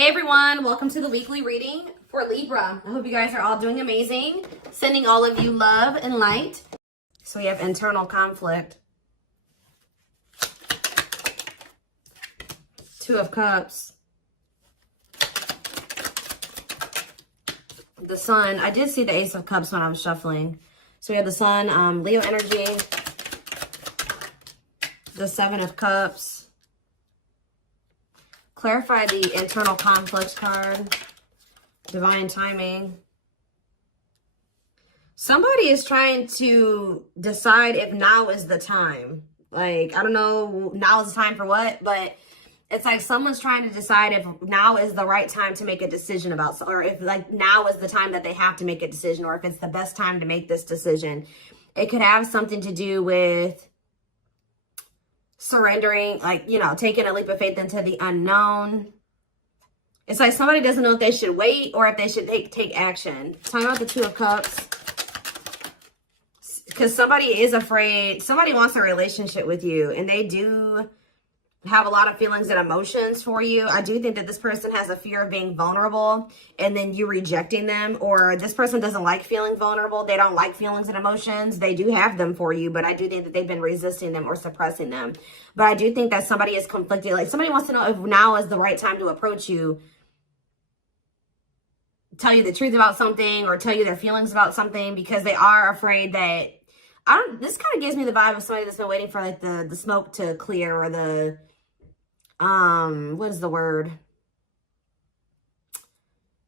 Hey everyone, welcome to the weekly reading for Libra. I hope you guys are all doing amazing. Sending all of you love and light. So we have internal conflict. Two of Cups. The Sun. I did see the Ace of Cups when I was shuffling. So we have the Sun, Leo energy. The Seven of Cups. Clarify the internal conflicts card. Divine timing. Somebody is trying to decide if now is the time. Like, I don't know, now is the time for what, but it's like someone's trying to decide if now is the right time to make a decision about, or if like now is the time that they have to make a decision, or if it's the best time to make this decision. It could have something to do with surrendering, like, you know, taking a leap of faith into the unknown. It's like somebody doesn't know if they should wait or if they should take action. Talking about the Two of Cups. Because somebody is afraid, somebody wants a relationship with you, and they do have a lot of feelings and emotions for you. I do think that this person has a fear of being vulnerable and then you rejecting them, or this person doesn't like feeling vulnerable. They don't like feelings and emotions. They do have them for you, but I do think that they've been resisting them or suppressing them. But I do think that somebody is conflicted. Like somebody wants to know if now is the right time to approach you, tell you the truth about something, or tell you their feelings about something, because they are afraid that, this kind of gives me the vibe of somebody that's been waiting for like the smoke to clear, or the, what is the word?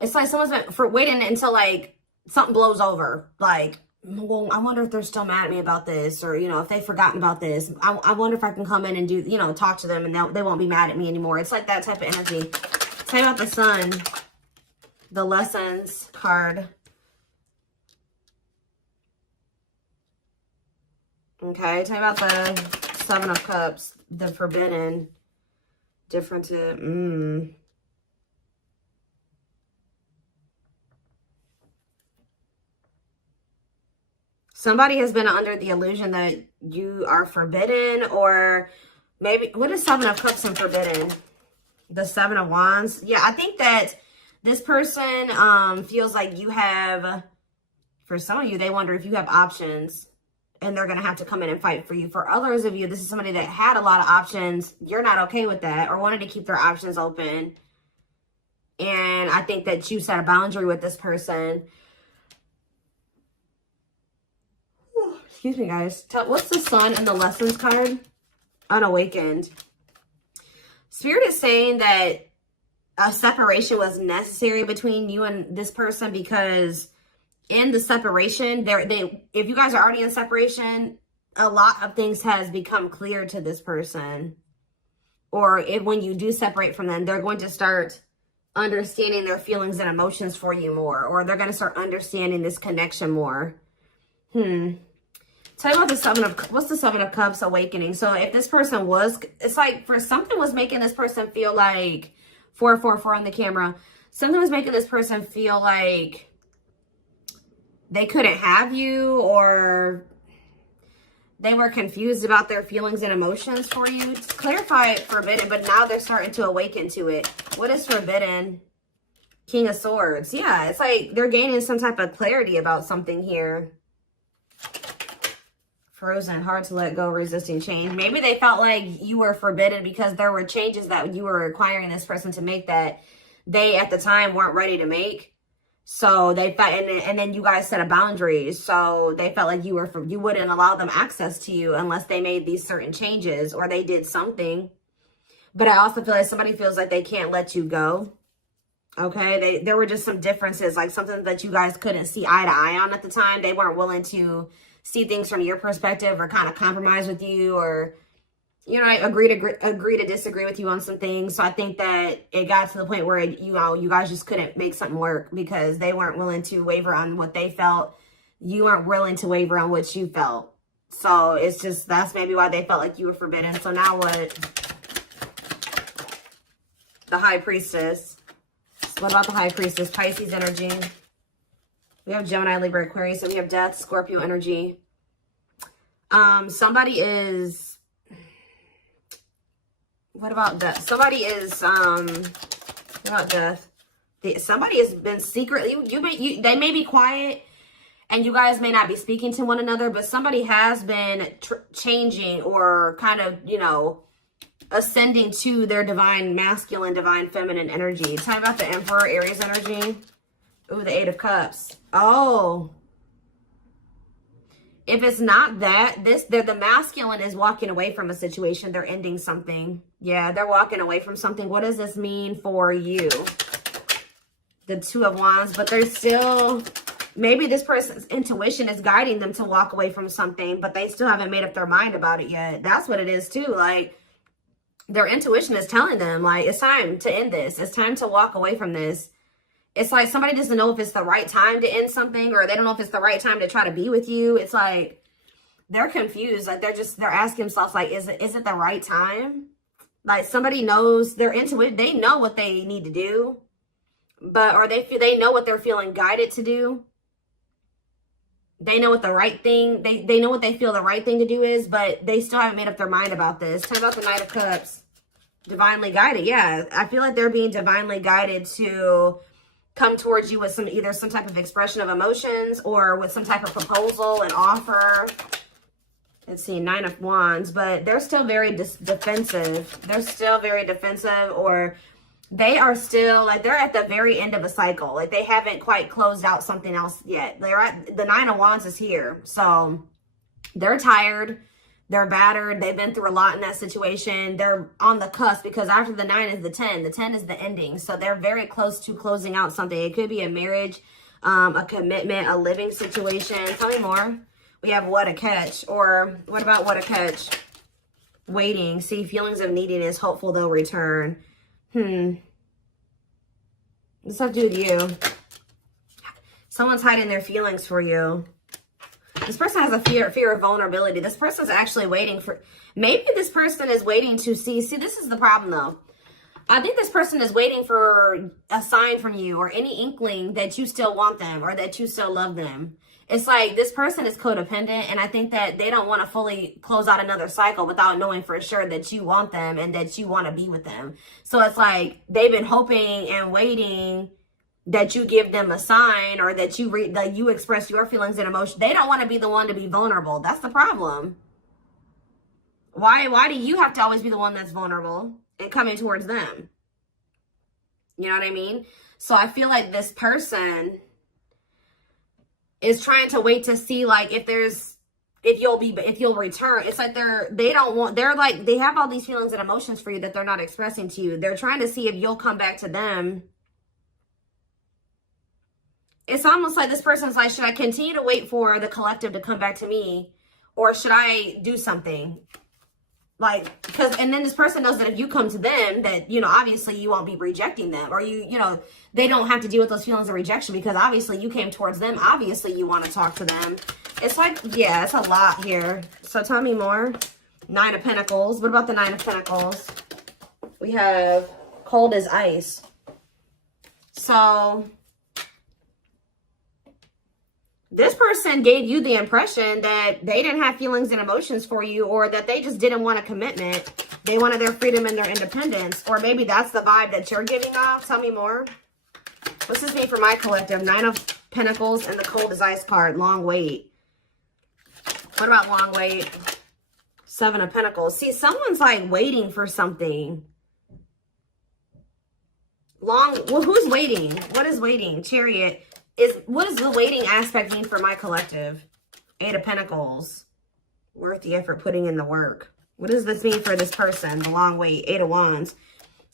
It's like someone's been waiting until like something blows over. Like, well, I wonder if they're still mad at me about this, or, you know, if they've forgotten about this. I wonder if I can come in and do, you know, talk to them and they won't be mad at me anymore. It's like that type of energy. Tell me about the Sun, the Lessons card. Okay, tell me about the Seven of Cups, the Forbidden, different to, Somebody has been under the illusion that you are forbidden, or maybe, what is Seven of Cups and Forbidden? The Seven of Wands. Yeah, I think that this person feels like you have, for some of you, they wonder if you have options, and they're going to have to come in and fight for you. For others of you, this is somebody that had a lot of options. You're not okay with that, or wanted to keep their options open. And I think that you set a boundary with this person. Excuse me, guys. What's the Sun and the Lessons card? Unawakened. Spirit is saying that a separation was necessary between you and this person, because in the separation, if you guys are already in separation, a lot of things has become clear to this person. Or when you do separate from them, they're going to start understanding their feelings and emotions for you more, or they're going to start understanding this connection more. Tell me about the Seven of, what's the Seven of Cups awakening? So if this person was, it's like for something was making this person feel like, 444 on the camera, something was making this person feel like they couldn't have you, or they were confused about their feelings and emotions for you. Just clarify Forbidden, but now they're starting to awaken to it. What is Forbidden? King of Swords. Yeah, it's like they're gaining some type of clarity about something here. Frozen, hard to let go, resisting change. Maybe they felt like you were forbidden because there were changes that you were requiring this person to make that they at the time weren't ready to make. So they felt, and then you guys set a boundary. So they felt like you wouldn't allow them access to you unless they made these certain changes or they did something. But I also feel like somebody feels like they can't let you go. Okay, there were just some differences, like something that you guys couldn't see eye to eye on at the time. They weren't willing to see things from your perspective, or kind of compromise with you, or, you know, agree to disagree with you on some things. So I think that it got to the point where, you know, you guys just couldn't make something work because they weren't willing to waver on what they felt. You weren't willing to waver on what you felt. So it's just, that's maybe why they felt like you were forbidden. So now what? The High Priestess. What about the High Priestess? Pisces energy. We have Gemini, Libra, Aquarius. So we have Death, Scorpio energy. Somebody is, what about that? Somebody is What about death? Somebody has been secretly, they may be quiet and you guys may not be speaking to one another, but somebody has been changing or kind of, you know, ascending to their divine masculine, divine feminine energy. Tell me about the Emperor, Aries energy. Ooh, the Eight of Cups. Oh. If it's not that, the masculine is walking away from a situation. They're ending something. Yeah, they're walking away from something. What does this mean for you? The Two of Wands, but they're still, maybe this person's intuition is guiding them to walk away from something, but they still haven't made up their mind about it yet. That's what it is too. Like, their intuition is telling them, like, it's time to end this. It's time to walk away from this. It's like somebody doesn't know if it's the right time to end something, or they don't know if it's the right time to try to be with you. It's like they're confused. Like they're asking themselves, like, is it the right time? Like somebody knows, they're into it. They know what they need to do, but they know what they're feeling guided to do. They know what the right thing, they know what they feel the right thing to do is, but they still haven't made up their mind about this. Tell me about the Knight of Cups. Divinely guided. Yeah, I feel like they're being divinely guided to come towards you with either some type of expression of emotions or with some type of proposal and offer. Let's see, Nine of Wands, but they're still very defensive. They're still very defensive, or they are still like they're at the very end of a cycle. Like they haven't quite closed out something else yet. They're at the Nine of Wands is here. So they're tired. They're battered. They've been through a lot in that situation. They're on the cusp because after the 9 is the 10. The 10 is the ending. So they're very close to closing out something. It could be a marriage, a commitment, a living situation. Tell me more. We have What a Catch. Or what about What a Catch? Waiting. See, feelings of neediness. Hopeful they'll return. What's that to do with you? Someone's hiding their feelings for you. This person has a fear of vulnerability. This person's actually waiting for, maybe this person is waiting to see this is the problem though. I think this person is waiting for a sign from you or any inkling that you still want them or that you still love them. It's like this person is codependent, and I think that they don't want to fully close out another cycle without knowing for sure that you want them and that you want to be with them. So it's like they've been hoping and waiting that you give them a sign or that you express your feelings and emotions. They don't want to be the one to be vulnerable. That's the problem. Why do you have to always be the one that's vulnerable and coming towards them? You know what I mean? So I feel like this person is trying to wait to see like if you'll return. It's like they have all these feelings and emotions for you that they're not expressing to you. They're trying to see if you'll come back to them. It's almost like this person's like, should I continue to wait for the collective to come back to me, or should I do something? Like, and then this person knows that if you come to them, that, you know, obviously you won't be rejecting them, or you know, they don't have to deal with those feelings of rejection because obviously you came towards them. Obviously you want to talk to them. It's like, yeah, it's a lot here. So tell me more. Nine of Pentacles. What about the Nine of Pentacles? We have cold as ice. So this person gave you the impression that they didn't have feelings and emotions for you, or that they just didn't want a commitment. They wanted their freedom and their independence. Or maybe that's the vibe that you're giving off. Tell me more. What's this mean for my collective? Nine of Pentacles and the cold as ice card. Long wait. What about long wait? Seven of Pentacles. See, someone's like waiting for something. Well, who's waiting? What is waiting? Chariot. What does the waiting aspect mean for my collective? Eight of Pentacles. Worth the effort, putting in the work. What does this mean for this person? The long wait. Eight of Wands.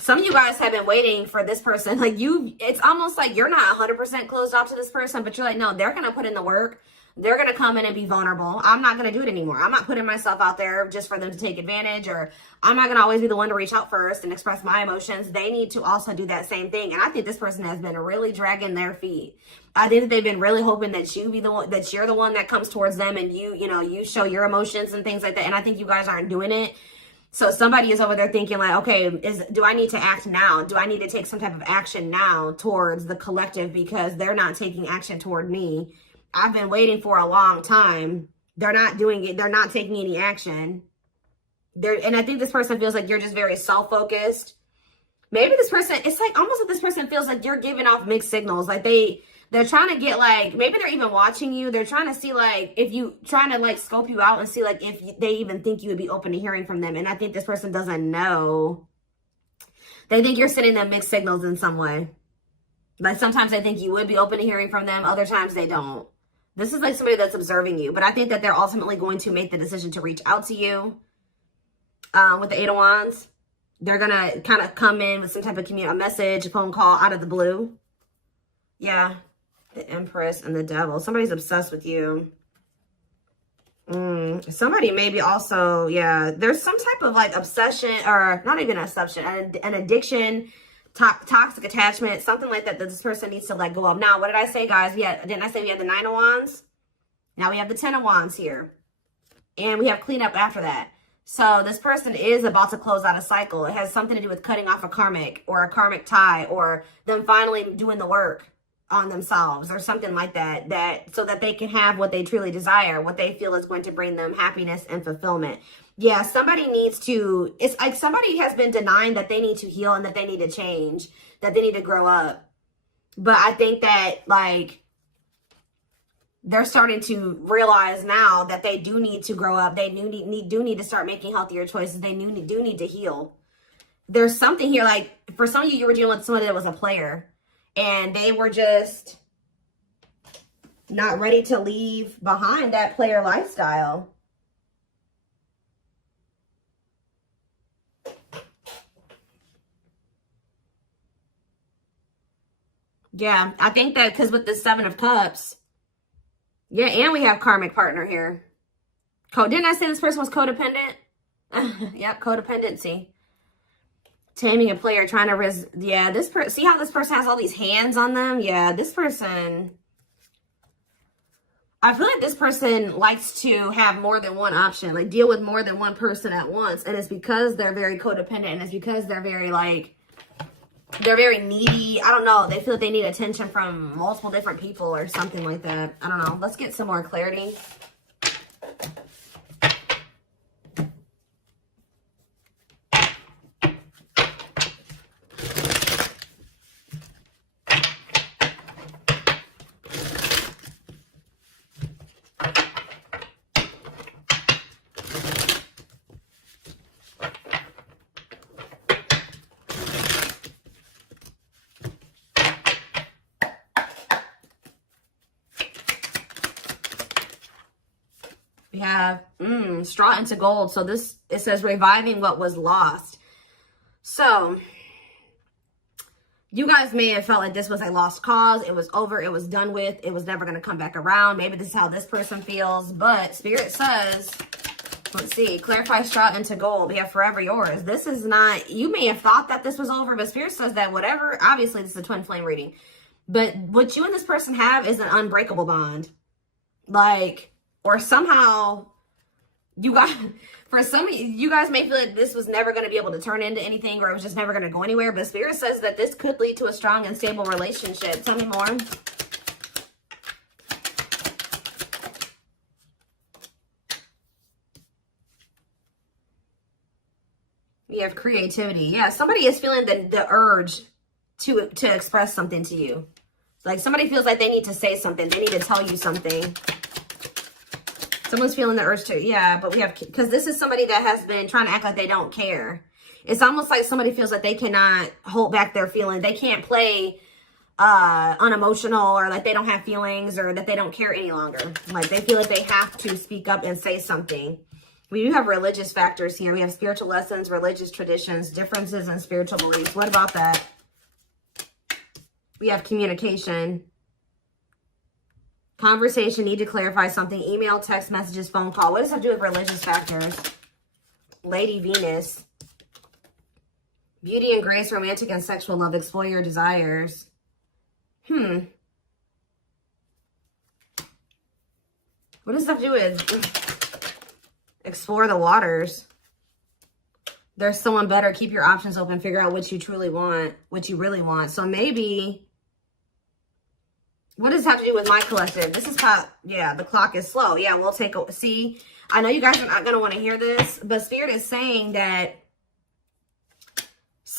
Some of you guys have been waiting for this person. Like it's almost like you're not 100% closed off to this person, but you're like, no, they're going to put in the work. They're going to come in and be vulnerable. I'm not going to do it anymore. I'm not putting myself out there just for them to take advantage, or I'm not going to always be the one to reach out first and express my emotions. They need to also do that same thing. And I think this person has been really dragging their feet. I think that they've been really hoping that you be the one, that you're the one that comes towards them and you show your emotions and things like that. And I think you guys aren't doing it. So somebody is over there thinking like, okay, do I need to act now? Do I need to take some type of action now towards the collective because they're not taking action toward me? I've been waiting for a long time. They're not doing it. They're not taking any action. And I think this person feels like you're just very self-focused. Maybe this person, it's like almost like this person feels like you're giving off mixed signals. Like they're trying to get like, maybe they're even watching you. They're trying to see like, if you, trying to like scope you out and see like if they even think you would be open to hearing from them. And I think this person doesn't know. They think you're sending them mixed signals in some way. Like sometimes they think you would be open to hearing from them. Other times they don't. This is like somebody that's observing you. But I think that they're ultimately going to make the decision to reach out to you. With the Eight of Wands. They're going to kind of come in with some type of a message, a phone call out of the blue. Yeah. The Empress and the Devil. Somebody's obsessed with you. Somebody maybe also, yeah. There's some type of like obsession, or not even an obsession, an addiction, toxic attachment, something like that this person needs to let go of. Now, what did I say, guys? Didn't I say we had the Nine of Wands? Now we have the Ten of Wands here. And we have cleanup after that. So this person is about to close out a cycle. It has something to do with cutting off a karmic or a karmic tie, or them finally doing the work on themselves or something like that, so that they can have what they truly desire, what they feel is going to bring them happiness and fulfillment. Yeah, somebody needs to, it's like somebody has been denying that they need to heal and that they need to change, that they need to grow up. But I think that like, they're starting to realize now that they do need to grow up. They do need to start making healthier choices. They do need to heal. There's something here, like for some of you, you were dealing with somebody that was a player and they were just not ready to leave behind that player lifestyle. Yeah, I think that because with the Seven of Cups, yeah, and we have karmic partner here. Didn't I say this person was codependent? Yep, codependency. Taming a player, trying to yeah, this person, see how this person has all these hands on them? Yeah, this person, I feel like this person likes to have more than one option, like deal with more than one person at once. And it's because they're very codependent, and it's because they're very like, they're very needy. I don't know. They feel like they need attention from multiple different people or something like that. I don't know. Let's get some more clarity. We have straw into gold. So this, it says reviving what was lost. So you guys may have felt like this was a lost cause. It was over. It was done with. It was never going to come back around. Maybe this is how this person feels. But Spirit says, let's see, clarify straw into gold. We have forever yours. This is not, you may have thought that this was over, but Spirit says that whatever, obviously this is a twin flame reading. But what you and this person have is an unbreakable bond. Like, or somehow you guys, for some of you guys may feel like this was never going to be able to turn into anything, or it was just never going to go anywhere. But Spirit says that this could lead to a strong and stable relationship. Tell me more. We have creativity. Yeah, somebody is feeling the urge to express something to you. Like somebody feels like they need to say something. They need to tell you something. Someone's feeling the urge to, yeah, but we have, because this is somebody that has been trying to act like they don't care. It's almost like somebody feels like they cannot hold back their feelings. They can't play unemotional, or like they don't have feelings, or that they don't care any longer. Like they feel like they have to speak up and say something. We do have religious factors here. We have spiritual lessons, religious traditions, differences in spiritual beliefs. What about that? We have communication. Conversation, need to clarify something. Email, text messages, phone call. What does that do with religious factors? Lady Venus. Beauty and grace, romantic and sexual love. Explore your desires. What does that do with explore the waters? There's someone better. Keep your options open. Figure out what you truly want, what you really want. So maybe, what does this have to do with my collective? This is how, yeah, the clock is slow. Yeah, we'll take a, see, I know you guys are not going to want to hear this, but Spirit is saying that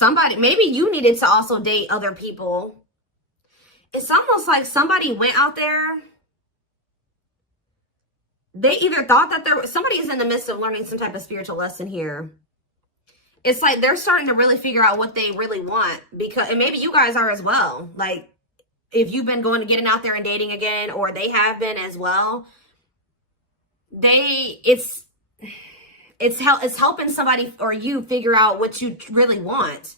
Somebody, maybe you needed to also date other people. It's almost like somebody went out there. They either thought that somebody's in the midst of learning some type of spiritual lesson here. It's like they're starting to really figure out what they really want, because, and maybe you guys are as well. Like, if you've been getting out there and dating again, or they have been as well, it's helping somebody or you figure out what you really want.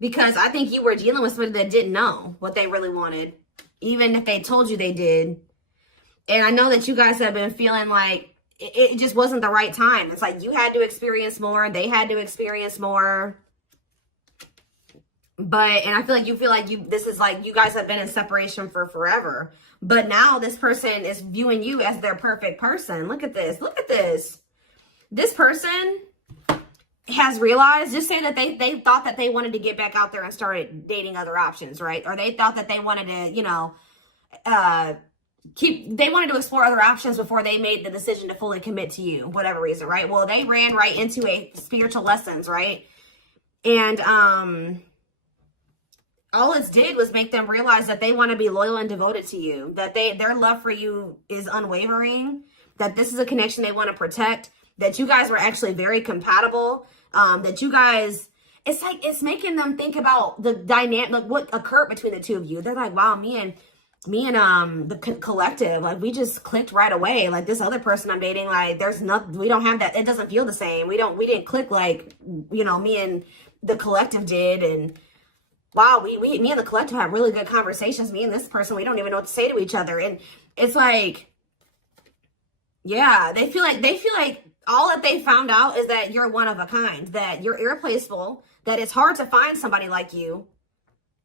Because I think you were dealing with somebody that didn't know what they really wanted, even if they told you they did. And I know that you guys have been feeling like it just wasn't the right time. It's like you had to experience more, they had to experience more. But, and I feel like this is like you guys have been in separation for forever. But now this person is viewing you as their perfect person. Look at this. Look at this. This person has realized, just say that they thought that they wanted to get back out there and started dating other options, right? Or they thought that they wanted to, you know, they wanted to explore other options before they made the decision to fully commit to you, whatever reason, right? Well, they ran right into a spiritual lessons, right? And all it did was make them realize that they want to be loyal and devoted to you, that their love for you is unwavering, that this is a connection they want to protect, that you guys were actually very compatible, that you guys, it's like, it's making them think about the dynamic, like what occurred between the two of you. They're like, wow, me and the collective, like, we just clicked right away. Like, this other person I'm dating, like, we don't have that. It doesn't feel the same. We didn't click like, you know, me and the collective did. And wow, me and the collective have really good conversations. Me and this person, we don't even know what to say to each other. And it's like, yeah, they feel like all that they found out is that you're one of a kind, that you're irreplaceable, that it's hard to find somebody like you.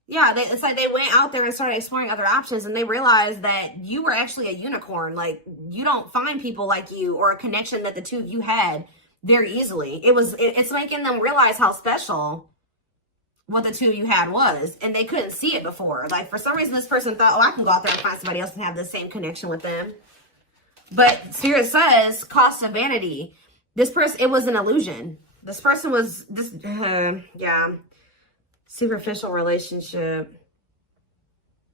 Yeah, it's like they went out there and started exploring other options, and they realized that you were actually a unicorn. Like, you don't find people like you or a connection that the two of you had very easily. It's making them realize how special what the two of you had was, and they couldn't see it before. Like, for some reason, this person thought, oh, I can go out there and find somebody else and have the same connection with them. But Spirit says, cost of vanity. This person, it was an illusion. This person was, yeah, superficial relationship.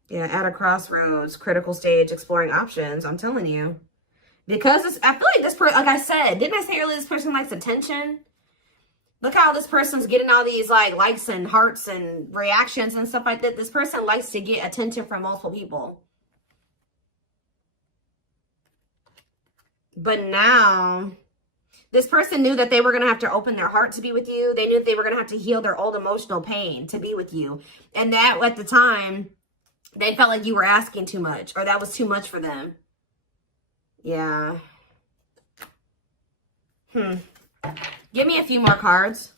Yeah, at a crossroads, critical stage, exploring options. I'm telling you. Because I feel like this person, like I said, didn't I say earlier, this person likes attention? Look how this person's getting all these like likes and hearts and reactions and stuff like that. This person likes to get attention from multiple people. But now, this person knew that they were going to have to open their heart to be with you. They knew that they were going to have to heal their old emotional pain to be with you. And that, at the time, they felt like you were asking too much, or that was too much for them. Yeah. Give me a few more cards.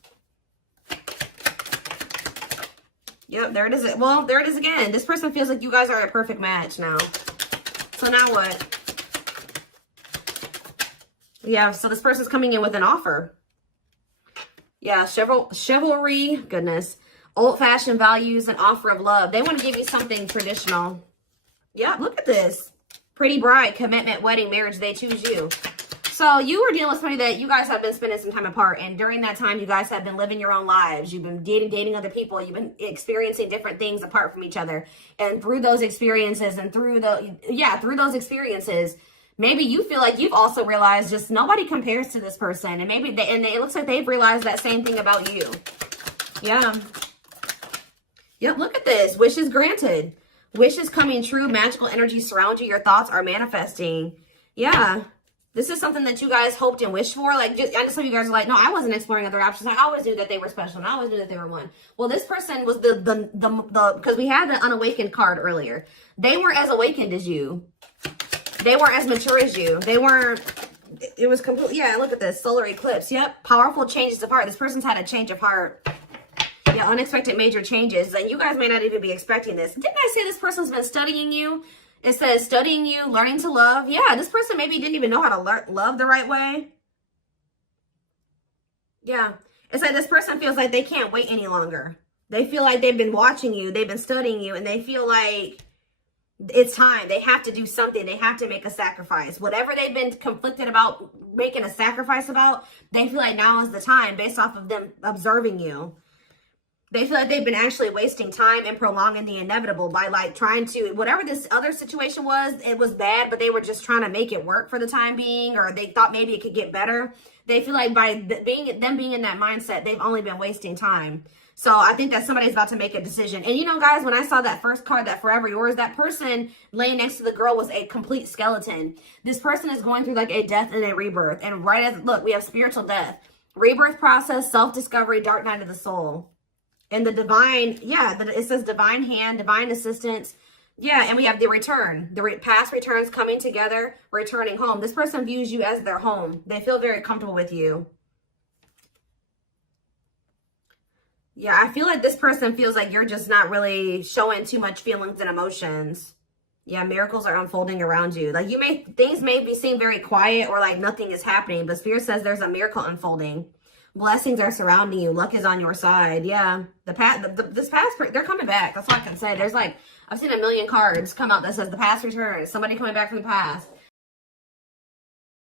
Yep, there it is. Well, there it is again. This person feels like you guys are a perfect match now. So now what? Yeah, so this person's coming in with an offer. Yeah, chivalry, goodness. Old-fashioned values, an offer of love. They want to give you something traditional. Yeah, look at this. Pretty bride, commitment, wedding, marriage, they choose you. So you were dealing with somebody that you guys have been spending some time apart. And during that time, you guys have been living your own lives. You've been dating other people. You've been experiencing different things apart from each other. And through those experiences and through those experiences, maybe you feel like you've also realized just nobody compares to this person. And maybe it looks like they've realized that same thing about you. Yeah. Yep, look at this. Wishes granted. Wishes coming true. Magical energy surround you. Your thoughts are manifesting. Yeah. This is something that you guys hoped and wished for. Like, I know some of you guys are like, no, I wasn't exploring other options. I always knew that they were special, and I always knew that they were one. Well, this person was because we had the unawakened card earlier. They weren't as awakened as you. They weren't as mature as you. They weren't, it was completely, yeah, look at this, solar eclipse. Yep, powerful changes of heart. This person's had a change of heart. Yeah, unexpected major changes. And you guys may not even be expecting this. Didn't I say this person's been studying you? It says studying you, learning to love. Yeah, this person maybe didn't even know how to love the right way. Yeah, it's like this person feels like they can't wait any longer. They feel like they've been watching you, they've been studying you, and they feel like It's time. They have to do something. They have to make a sacrifice. Whatever they've been conflicted about making a sacrifice about, they feel like now is the time based off of them observing you. They feel like they've been actually wasting time and prolonging the inevitable by like trying to, whatever this other situation was, it was bad, but they were just trying to make it work for the time being, or they thought maybe it could get better. They feel like by being in that mindset, they've only been wasting time. So I think that somebody's about to make a decision. And you know, guys, when I saw that first card, that Forever Yours, that person laying next to the girl was a complete skeleton. This person is going through like a death and a rebirth. And right as, look, we have spiritual death, rebirth process, self-discovery, dark night of the soul. And the divine, yeah, it says divine hand, divine assistance. Yeah, and we have the return. The past returns coming together, returning home. This person views you as their home. They feel very comfortable with you. Yeah, I feel like this person feels like you're just not really showing too much feelings and emotions. Yeah, miracles are unfolding around you. Like things may seem very quiet or like nothing is happening, but Spirit says there's a miracle unfolding. Blessings are surrounding you. Luck is on your side. Yeah, this past, they're coming back. That's all I can say. There's like, I've seen a million cards come out that says the past returns. Somebody coming back from the past.